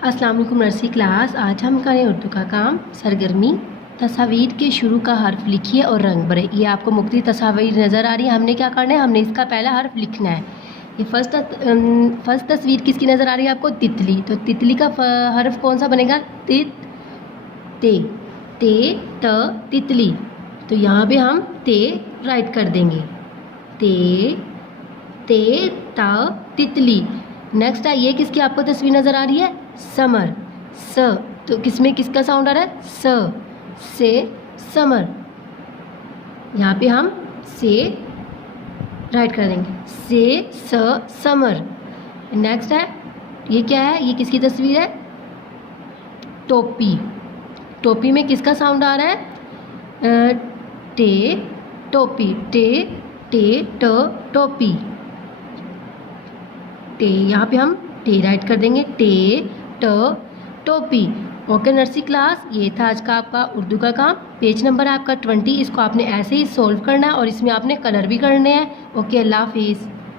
अस्सलाम वालेकुम nursery class. आज हम करें उर्दू का काम सरगर्मी। तस्वीर के शुरू का हर्फ लिखिए और रंग भरें। ये आपको मुख्तलिफ तस्वीर नज़र आ रही है, हमने क्या करना है, हमने इसका पहला हर्फ लिखना है। ये फर्स्ट तस्वीर किसकी नज़र आ रही है आपको, तितली। तो तितली का हर्फ कौन सा बनेगा, तित ते ते त तितली। तो यहाँ पे हम ते राइट कर देंगे, ते ते त तितली। नेक्स्ट है, ये किसकी आपको तस्वीर नज़र आ रही है, समर, स। तो किसमें किसका साउंड आ रहा है, स से समर। यहाँ पे हम से राइट कर देंगे, से स समर। नेक्स्ट है, ये क्या है, ये किसकी तस्वीर है, टोपी। टोपी में किसका साउंड आ रहा है, टे टोपी, टे टे ट टोपी, टे। यहाँ पे हम टे राइट कर देंगे, टे ट टोपी। ओके नर्सरी क्लास, ये था आज का आपका उर्दू का काम। पेज नंबर आपका 20, इसको आपने ऐसे ही सॉल्व करना है और इसमें आपने कलर भी करने हैं। ओके, अल्लाह हाफिज़।